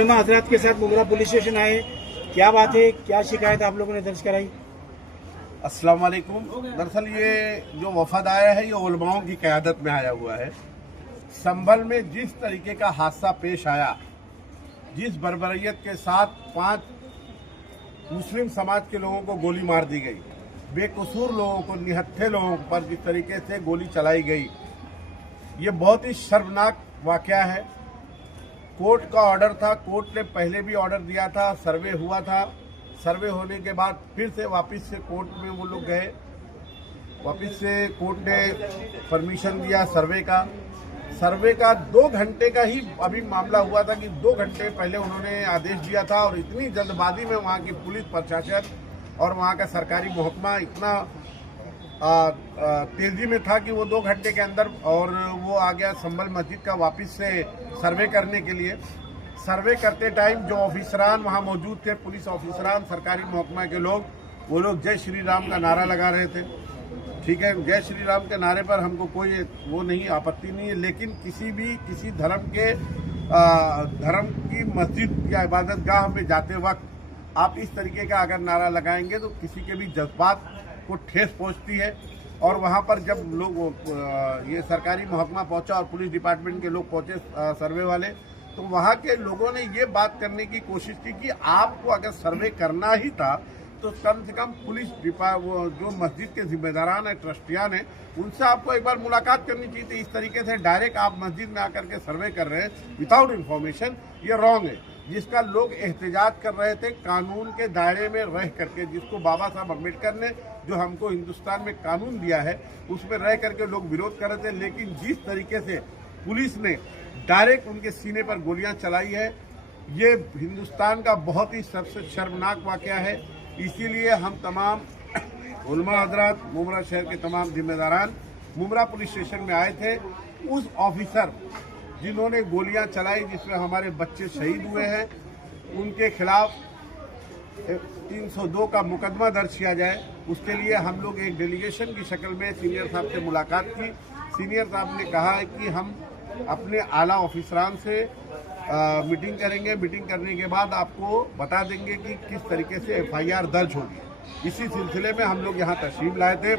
हजरात के साथ मुमरा पुलिस स्टेशन आए, क्या बात है, क्या शिकायत आप लोगों ने दर्ज कराई? अस्सलाम वालेकुम। दरअसल ये जो वफद आया है ये उलमाओं की क़यादत में आया हुआ है। संभल में जिस तरीके का हादसा पेश आया, जिस बर्बरियत के साथ 5 मुस्लिम समाज के लोगों को गोली मार दी गई, बेकसूर लोगों को, निहत्थे लोगों पर जिस तरीके से गोली चलाई गई, ये बहुत ही शर्मनाक वाक़या है। कोर्ट का ऑर्डर था, कोर्ट ने पहले भी ऑर्डर दिया था, सर्वे हुआ था, सर्वे होने के बाद फिर से वापस से कोर्ट में वो लोग गए, वापस से कोर्ट ने परमिशन दिया सर्वे का 2 घंटे का ही अभी मामला हुआ था कि 2 घंटे पहले उन्होंने आदेश दिया था और इतनी जल्दबाजी में वहाँ की पुलिस प्रशासन और वहाँ का सरकारी महकमा इतना तेजी में था कि वो 2 घंटे के अंदर और वो आ गया संभल मस्जिद का वापस से सर्वे करने के लिए। सर्वे करते टाइम जो ऑफिसरान वहाँ मौजूद थे, पुलिस ऑफिसरान, सरकारी महकमा के लोग, वो लोग जय श्री राम का नारा लगा रहे थे। ठीक है, जय श्री राम के नारे पर हमको कोई वो नहीं, आपत्ति नहीं है, लेकिन किसी धर्म की मस्जिद या इबादत गाह में जाते वक्त आप इस तरीके का अगर नारा लगाएंगे तो किसी के भी जज्बात को ठेस पहुंचती है। और वहां पर जब लोग ये सरकारी महकमा पहुंचा और पुलिस डिपार्टमेंट के लोग पहुंचे, सर्वे वाले, तो वहां के लोगों ने ये बात करने की कोशिश की कि आपको अगर सर्वे करना ही था तो कम से कम पुलिस वो जो मस्जिद के जिम्मेदारान है, ट्रस्टियान है, उनसे आपको एक बार मुलाकात करनी चाहिए थी। इस तरीके से डायरेक्ट आप मस्जिद में आकर के सर्वे कर रहे हैं विदाउट इन्फॉर्मेशन, ये रॉन्ग है। जिसका लोग एहतजाज कर रहे थे कानून के दायरे में रह करके, जिसको बाबा साहब अम्बेडकर ने जो हमको हिंदुस्तान में कानून दिया है उसमें रह करके लोग विरोध कर रहे थे, लेकिन जिस तरीके से पुलिस ने डायरेक्ट उनके सीने पर गोलियां चलाई है, ये हिंदुस्तान का बहुत ही सबसे शर्मनाक वाकया है। इसीलिए हम तमाम उलमा हजरात, मुमरा शहर के तमाम जिम्मेदारान मुमरा पुलिस स्टेशन में आए थे। उस ऑफिसर जिन्होंने गोलियां चलाई, जिसमें हमारे बच्चे शहीद हुए हैं, उनके खिलाफ 302 का मुकदमा दर्ज किया जाए। उसके लिए हम लोग एक डेलीगेशन की शक्ल में सीनियर साहब से मुलाकात की। सीनियर साहब ने कहा है कि हम अपने आला ऑफिसरान से मीटिंग करेंगे, मीटिंग करने के बाद आपको बता देंगे कि किस तरीके से FIR दर्ज होगी। इसी सिलसिले में हम लोग यहाँ तशरीफ लाए थे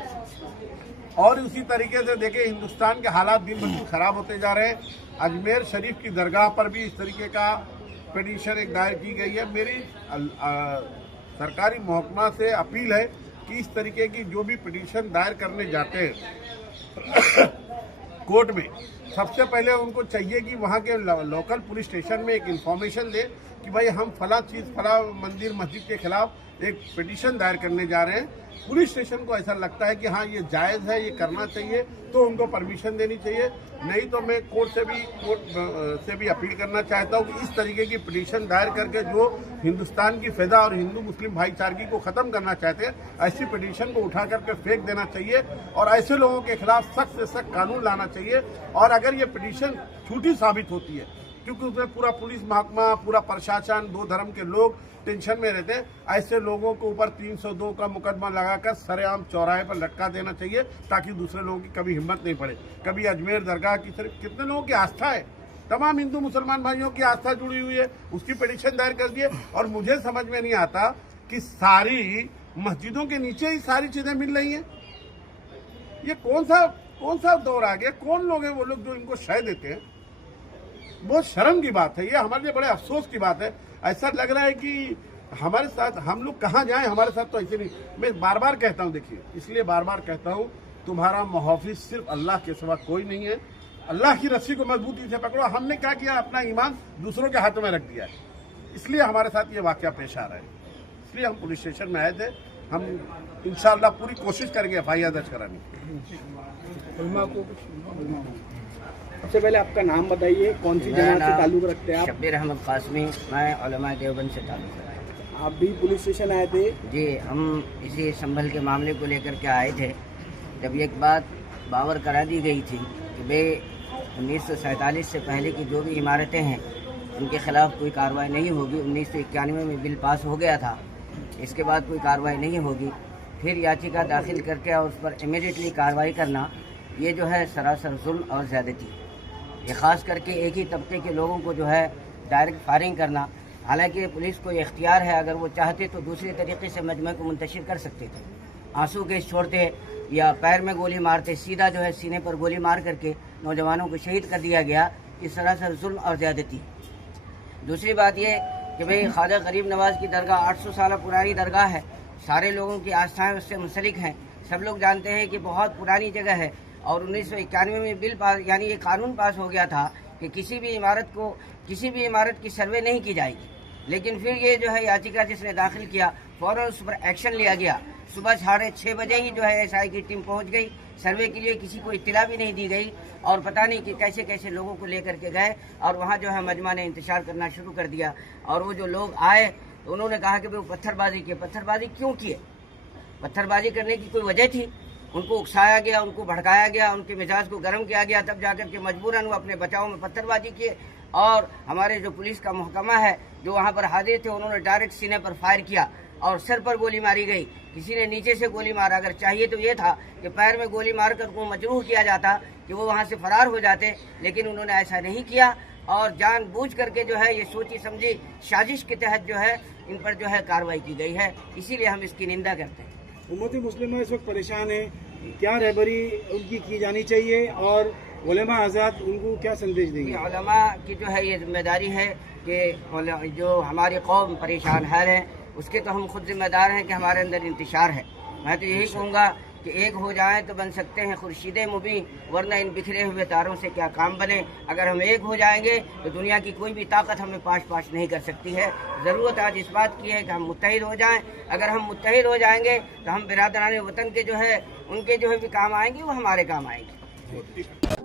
और उसी तरीके से देखें हिंदुस्तान के हालात दिन ब दिन खराब होते जा रहे हैं। अजमेर शरीफ की दरगाह पर भी इस तरीके का पिटीशन एक दायर की गई है। मेरी सरकारी महकमा से अपील है कि इस तरीके की जो भी पिटीशन दायर करने जाते हैं कोर्ट में, सबसे पहले उनको चाहिए कि वहाँ के लोकल पुलिस स्टेशन में एक इन्फॉर्मेशन दे कि भाई हम फला चीज़, फला मंदिर, मस्जिद के खिलाफ एक पिटीशन दायर करने जा रहे हैं। पुलिस स्टेशन को ऐसा लगता है कि हाँ ये जायज़ है, ये करना चाहिए, तो उनको परमिशन देनी चाहिए। नहीं तो मैं कोर्ट से भी अपील करना चाहता हूँ कि इस तरीके की पिटीशन दायर करके जो हिंदुस्तान की फ़िज़ा और हिंदू मुस्लिम भाईचारगी को ख़त्म करना चाहते हैं, ऐसी पिटीशन को उठा करके फेंक देना चाहिए और ऐसे लोगों के खिलाफ सख्त से सख्त कानून लाना चाहिए। और अगर ये पिटीशन झूठी साबित होती है, क्योंकि उसमें पूरा पुलिस महकमा, पूरा प्रशासन, 2 धर्म के लोग टेंशन में रहते हैं, ऐसे लोगों को ऊपर 302 का मुकदमा लगाकर सरेआम चौराहे पर लटका देना चाहिए, ताकि दूसरे लोगों की कभी हिम्मत नहीं पड़े। कभी अजमेर दरगाह की सिर्फ कितने लोगों की आस्था है, तमाम हिंदू मुसलमान भाइयों की आस्था जुड़ी हुई है, उसकी पिटीशन दायर कर दिए। और मुझे समझ में नहीं आता कि सारी मस्जिदों के नीचे ही सारी चीज़ें मिल रही हैं। ये कौन सा दौर आ गया? कौन लोग हैं वो लोग जो इनको शय देते हैं? बहुत शर्म की बात है, ये हमारे लिए बड़े अफसोस की बात है। ऐसा लग रहा है कि हमारे साथ हम लोग कहाँ जाएं, हमारे साथ तो ऐसे नहीं। मैं बार बार कहता हूँ, देखिए, इसलिए बार बार कहता हूँ, तुम्हारा मुहाफिज सिर्फ अल्लाह के सिवा कोई नहीं है। अल्लाह की रस्सी को मजबूती से पकड़ो। हमने क्या किया, अपना ईमान दूसरों के हाथों में रख दिया है, इसलिए हमारे साथ ये वाकया पेश आ रहा है। इसलिए हम पुलिस स्टेशन में आए थे। हम इंशाअल्लाह पूरी कोशिश करेंगे FIR दर्ज कराने की। सबसे पहले आपका नाम बताइए, कौन सी जमात से ताल्लुक़ रखते हैं आप? शब्बीर अहमद कासमी, मैं उलमा देवबंद से ताल्लुक़ रखता हूँ। आप भी पुलिस स्टेशन आए थे? जी, हम इसी संभल के मामले को लेकर के आए थे। जब एक बात बावर करा दी गई थी कि भाई 1947 से पहले की जो भी इमारतें हैं उनके खिलाफ कोई कार्रवाई नहीं होगी। 1991 में बिल पास हो गया था, इसके बाद कोई कार्रवाई नहीं होगी। फिर याचिका दाखिल करके और उस पर इमीडिएटली कार्रवाई करना, ये जो है सरासर जुल्म और ज़्यादती। ये ख़ास करके एक ही तबके के लोगों को जो है डायरेक्ट फायरिंग करना। हालांकि पुलिस को ये इख्तियार है, अगर वो चाहते तो दूसरे तरीके से मजमे को मुंतशिर कर सकते थे। आंसू गैस छोड़ते या पैर में गोली मारते, सीधा जो है सीने पर गोली मार करके नौजवानों को शहीद कर दिया गया। इस सरासर जुल्म और ज़्यादती। दूसरी बात ये कि भाई ख्वाजा गरीब नवाज की दरगाह 800 साल पुरानी दरगाह है, सारे लोगों की आस्थाएं उससे मुंसलिक हैं। सब लोग जानते हैं कि बहुत पुरानी जगह है और 1991 में बिल पास यानी ये कानून पास हो गया था कि किसी भी इमारत की सर्वे नहीं की जाएगी। लेकिन फिर ये जो है याचिका जिसने दाखिल किया, फौरन उस पर एक्शन लिया गया। सुबह 6:30 बजे ही जो है SI की टीम पहुंच गई। सर्वे के लिए किसी को इत्तला भी नहीं दी गई और पता नहीं कि कैसे कैसे लोगों को लेकर के गए और वहाँ जो है मजमा ने इंतशार करना शुरू कर दिया। और वो जो लोग आए तो उन्होंने कहा कि वो पत्थरबाजी किए। पत्थरबाजी क्यों किए? पत्थरबाजी करने की कोई वजह थी? उनको उकसाया गया, उनको भड़काया गया, उनके मिजाज को गर्म किया गया, तब जाकर के मजबूरन वो अपने बचाव में पत्थरबाजी किए। और हमारे जो पुलिस का महकमा है जो वहाँ पर हाजिर थे, उन्होंने डायरेक्ट सीने पर फायर किया और सर पर गोली मारी गई। किसी ने नीचे से गोली मारा। अगर चाहिए तो ये था कि पैर में गोली मारकर उनको मजरूह किया जाता कि वो वहाँ से फरार हो जाते, लेकिन उन्होंने ऐसा नहीं किया और जानबूझ करके जो है ये सोची समझी साजिश के तहत जो है इन पर जो है कार्रवाई की गई है। इसीलिए हम इसकी निंदा करते हैं। उम्मत मुस्लिमा इस वक्त परेशान है, क्या रहबरी उनकी की जानी चाहिए और उलमा आज़ाद उनको क्या संदेश देंगे? उलमा की जो है ये जिम्मेदारी है कि जो हमारी कौम परेशान है उसके तो हम खुद जिम्मेदार हैं कि हमारे अंदर इंतशार है। मैं तो यही कहूँगा कि एक हो जाएं तो बन सकते हैं खुर्शीदे मुबीन, वरना इन बिखरे हुए तारों से क्या काम बने। अगर हम एक हो जाएंगे तो दुनिया की कोई भी ताकत हमें पाश नहीं कर सकती है। ज़रूरत आज इस बात की है कि हम मुत्तहिद हो जाएं। अगर हम मुत्तहिद हो जाएंगे तो हम बिरादरान वतन के जो है उनके जो है भी काम आएंगे, वो हमारे काम आएंगे।